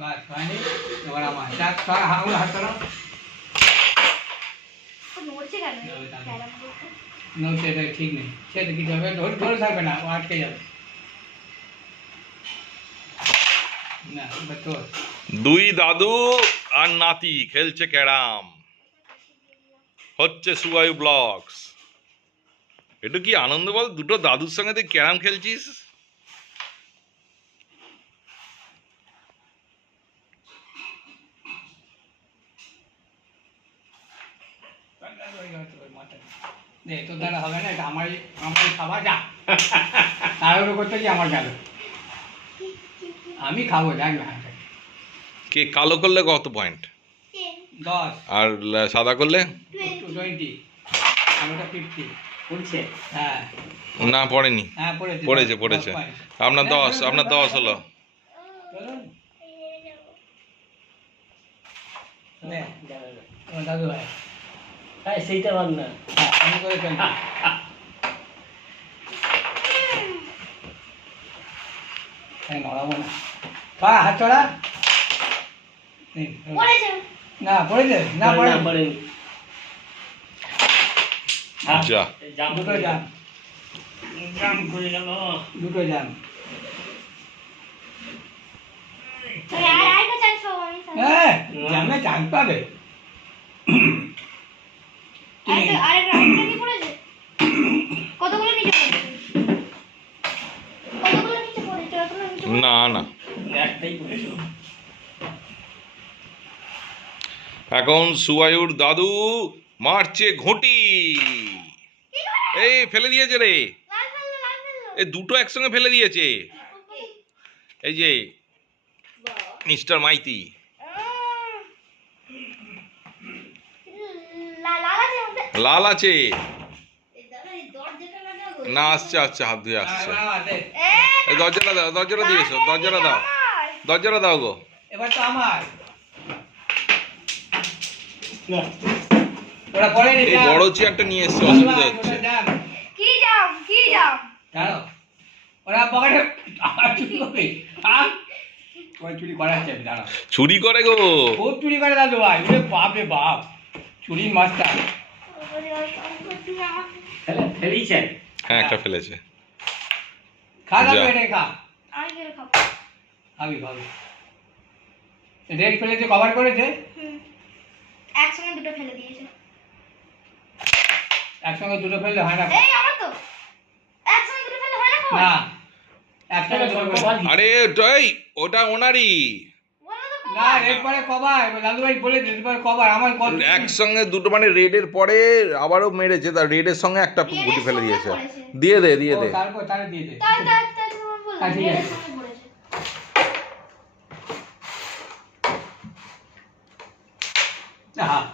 বাস হয়নি এবার আমার যাক সর হাত ধরো নড়ছে এটা ঠিক নেই সেটা কিছু হবে ধরে থাকবে না ও আটকে যাবে না তোর দুই দাদু আর নাতি খেলছে ক্যারাম হচ্ছে সুবায়ু ব্লগস। একটু কি আনন্দ বল, দুটো দাদুর সঙ্গে তুই ক্যারাম খেলছিস। তোর দ্বারা হবে না, এটা আমারই খাবার যা তাড়াহুড়ো করতে কি আমার গেল, আমি খাবো যাক না। কে কালো করলে কত পয়েন্ট? 10 আর সাদা করলে 20 আর ওটা 50 বলছে। হ্যাঁ না পড়েনি? হ্যাঁ পড়েছে আপনার 10 হলো। দাদু ভাই হ্যাঁ সেইটা ভাব না। আমি করে ফেলবো নড়াবো না হাত চড়া না পড়েছে না পড়েনি। যা দুটো যান জাম করে গেল। দুটো যান হ্যাঁ জানে চান পাবে না না একটাই পড়েছে। এখন সুবায়ুর দাদু মারছে ঘুঁটি। এই ফেলে দিয়েছে রে, এই দুটো একসঙ্গে ফেলে দিয়েছে। এই যে মিস্টার মাইতি লাল আছে না, আসছে হাত ধুয়ে আসছে। এই দরজাটা দিয়েছো, দরজাটা দাও গো। এবার তো আমার ওরা পড়ে নি, এই বড় চেয়ারটা নিয়ে এসছে, অসুবিধা হচ্ছে। জানো ওরা পকেটে চুরি করে ওই চুরি করাচ্ছে জানো, চুরি করে গো, খুব চুরি করে দাদু ভাই, ওরে বাপ রে বাপ, চুরির মাস্টার। ফেলিছে। হ্যাঁ একটা ফেলেছে। খা দাদু, যা। এটা খা, খাবি রেড ফেলেছে, কভার করেছে, একসঙ্গে দুটো ফেলে দিয়েছে। একসঙ্গে দুটো ফেললে হয় না এই আমার তো একসঙ্গে দুটো ফেলে হয় না কই? না একসঙ্গে দুটো ফেললে আরে ওটা ওনারই। বলো তো না, রেড পরে কভার, দাদু ভাই বলে রেড পরে কভার, আমার কত একসঙ্গে দুটো মানে রেডের পরে আবারও মেরেছে, তার রেডের সঙ্গে একটা গুটি ফেলে দিয়েছে। দিয়ে দে তারপর তারে দিয়ে দে। তাই তোমার বললাম ঠিক এর আছে। সঙ্গে পড়েছে। হ্যাঁ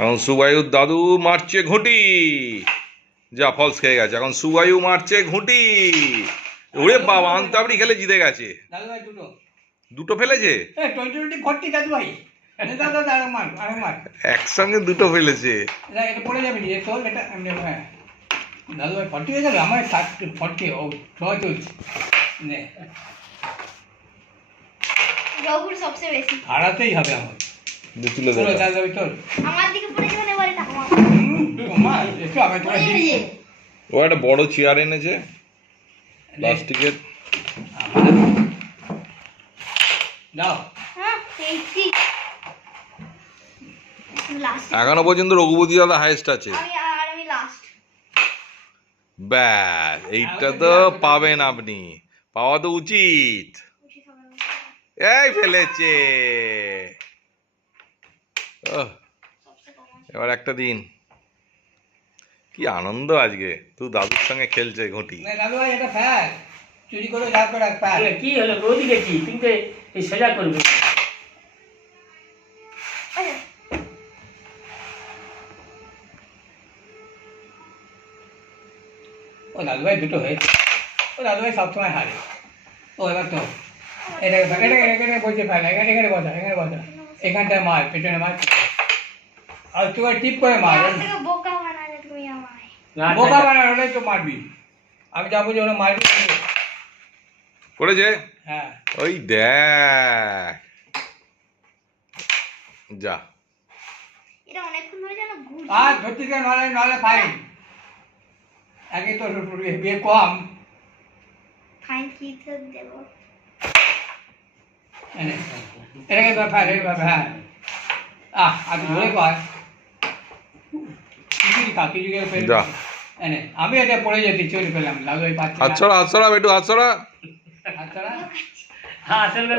এখন সুবায়ুর দাদু মারছে ঘুঁটি। যা ফলস খেয়ে গেছে, এখন সুবায়ু মারছে ঘুঁটি। ওরে বাবা, আন্তাবড়ি খেলে জিতে গেছে। দাদু ভাই দুটো ফেলেছে, 20-40 দাদু ভাই, দাদা আরে মার একসঙ্গে দুটো ফেলেছে। এটা পড়ে যাবে নি তোর, এটা এমনি হ্যাঁ দাদু ভাই 40 হয়ে যাবে, আমার 40 ও ছয় চলছে নে, রঘুর সবচেয়ে বেশি। হারাতেই হবে আমার। তুলে তোর দেবে। দাদু ভাই তোর আমার দিকে পড়ে যাবে না, এবারে টাকা মা একটু আমি তোরা পড়ে দিই যাবে। ও একটা বড় চেয়ার এনেছে প্লাস্টিকের। দাও হ্যাঁ এই ঠিক লাস্ট। এখনো পর্যন্ত রঘুপতি দাদা হাইয়েস্ট আছে। আমি লাস্ট। ব্যাস, এইটা তো পাবেন আপনি, পাওয়া তো উচিত। এই ফেলেছে। এবার একটা দিন, কি আনন্দ আজকে, তুই দাদুর সঙ্গে খেলছে ঘুঁটি। দাদু ভাই এটা ফেল, চুরি করে যা করে ফেল। কি হলো ওদিকে কি তুমি তো এই সোজা করবে। ও দাদু ভাই দুটো হয়েছে, ও দাদু ভাই সবসময় হারে। ও এবার তো এটাকে বলছে ফেল, এখানে বসা এখানটায় মার, পেছনে মার, আর তুই টিপ করে মার। বোকা বানালে তুমি আমায়। বোকা বানানোটাই তো মারবি, আমি যাবো যে ওরা মারবি করেছে। হ্যাঁ ওই দেখ যা এটা অনেকক্ষণ হয়ে যেন ঘুরছে। আর ধরতে গেলে নলে নলে ফাইন আগে তো বিয়ে কম ফাইন কি তো দেবো? এনে এটাকে ব্যাপার হ্যাঁ আর ধরে কর কিছু খা কিছু যা। এনে আমি এটা পড়ে যেতে চলে পেলাম লালু ভাই পাচ্ছে হাত ছড়া হাত ছড়া বেটু হাত ছড়া আচ্ছা হ্যাঁ আসলে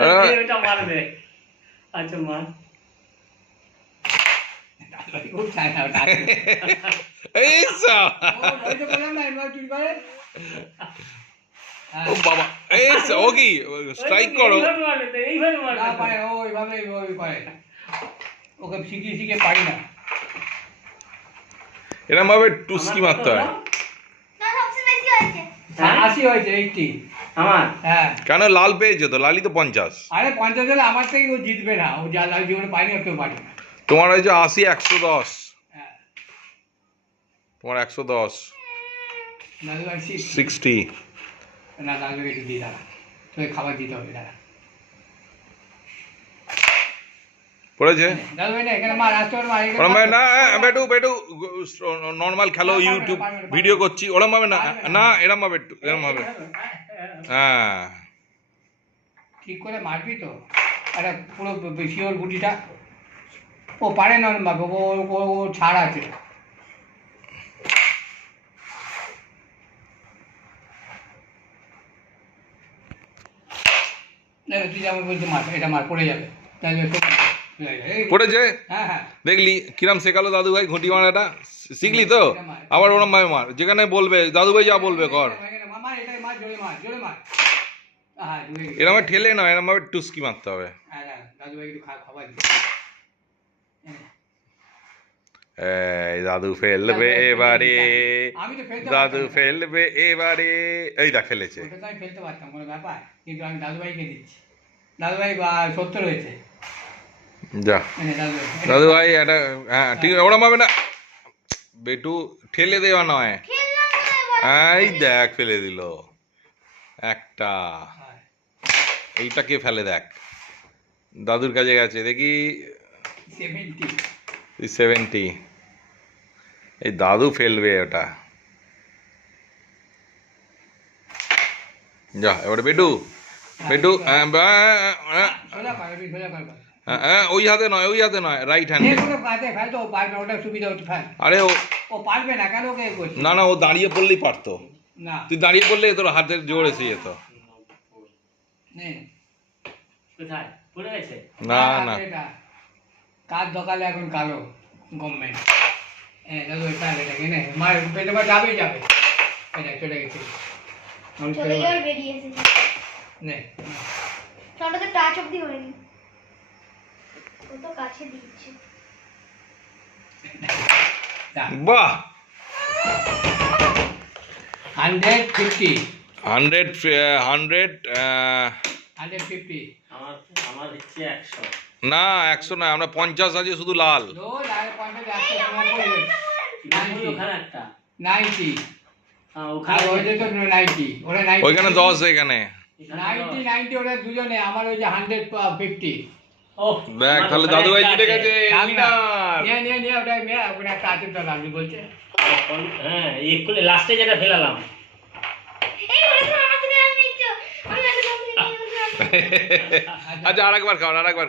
ওটা মারবে। আচ্ছা মার। খুব চায় না ওটা এই সা ওই তো বললাম না এবার চুরি করে ও বাবা এই সা, ও কি স্ট্রাইক করো এইভাবে মারবে তো, এইভাবে মারবে না তো। পারে ও ওইভাবে ওই করে ওকে শিখিয়ে শিখিয়ে পারি না এরকম ভাবে টুসকি আমার মারতে কত হয় হলো? না সবচেয়ে বেশি হয়েছে। হ্যাঁ? 80 হয়েছে 80 আমার হ্যাঁ কেন লাল পেয়েছে তো লালই তো 50 আরে 50 হলে আমার থেকে ও জিতবে না ও যা লাল জীবনে পাইনি ও কেউ পারি না তোমার হয়েছে 80 110 হ্যাঁ তোমার 110 লালু ভাই 60 না লালু একটু দিয়ে দাঁড়া তোকে খাবার দিতে হবে দাঁড়া পড়েছে লালু ভাই না এখানে মার আসতে মার এখানে ওরম ভাবে মার। না বেটু বেটু নর্মাল খেলো ইউটিউব ভিডিও করছি ওরম ভাবে না না এরম ভাবে একটু, এরম ভাবে হ্যাঁ ঠিক করে মারবি তো আরে পুরো শিওর গুটিটা ও পারে না মারবে ও ও ও ছাড় আছে না তুই যেমন বলছিস মার এটা মার পড়ে যাবে তাহলে এই, পড়েছে হ্যাঁ হ্যাঁ দেখলি কিরাম শেখালো দাদু ভাই ঘুঁটি মারাটা শিখলি তো আবার ওরম ভাবে মার যেখানে বলবে দাদু ভাই যা বলবে কর মার এটা মার জোরে মার হ্যাঁ জোরে এরম ভাবে ঠেলে না এরম ভাবে টুসকি মারতে হবে হ্যাঁ দাদু ভাই একটু খাবার দিই এই দাদু ফেলবে এবারে আমি তো ফেলতে দাদু পারতাম না। ফেলবে এবারে এই দা ফেলেছে ওটা তো আমি ফেলতে পারতাম কোনো ব্যাপার কিন্তু আমি দাদুভাইকে দিচ্ছি দাদুভাই 70 হয়েছে যা দাদুভাই দাদু ভাই এটা হ্যাঁ ঠিক আছে ওরম ভাবে না বেটু ঠেলে দেওয়া নয় খেললাম বলে এবার। এই দেখ ফেলে দিল একটা হ্যাঁ। এইটা কে ফেলে দেখ দাদুর কাছে গেছে দেখি 70 70 এই দাদু ফেলবে ওটা যা এবারে বেটু বেটু সোজা কর আমি সোজা কর ওই হাতে নয় ওই হাতে নয় রাইট হ্যান্ডে যে কোনো কাজে ফেলতো ও পারবে ওটা সুবিধা হতো ফেল আরে ও পারবে না কেন ওকে করছে না না ও দাঁড়িয়ে পড়লেই পারতো না তুই দাঁড়িয়ে পড়লে তোর হাতের জোর এসে যেত নে কোথায় পড়ে গেছে? না না এটা কাজ দোকালে এখন কালো গভর্নমেন্ট হ্যাঁ দাদু ফেল এটাকে নে মার পেটে মার যাবেই যাবে এটা চলে গেছে আমি চলে ফেলে গিয়ে বেরিয়ে এসেছে। নে ফোনটা তো টাচ অব্দি হয়নি। ও তো কাছে দিচ্ছে। যা বাহ 150 100 150 আমার আমার হচ্ছে 100। না 100 নয় আমরা 50 আছে শুধু লাল লো লাল 50 190 ওখানে একটা 90 হ্যাঁ আর ওখানে ওই যে তো 90 ওরা 90 ওইখানে 10 এখানে 90 90 ওরা দুজনে আমার ওই যে 150 ও দেখ তাহলে দাদু ভাই জিতে গেছে উইনার নিয়ে ওটা নিয়ে ওখানে একটা আছে তো লাগবে বলছে হ্যাঁ এক্ষুনি লাস্টে যেটা ফেলালাম এই বলে তো আমাকে নিচ্ছ। আমি আগে আচ্ছা আরেকবার খাও আরেকবার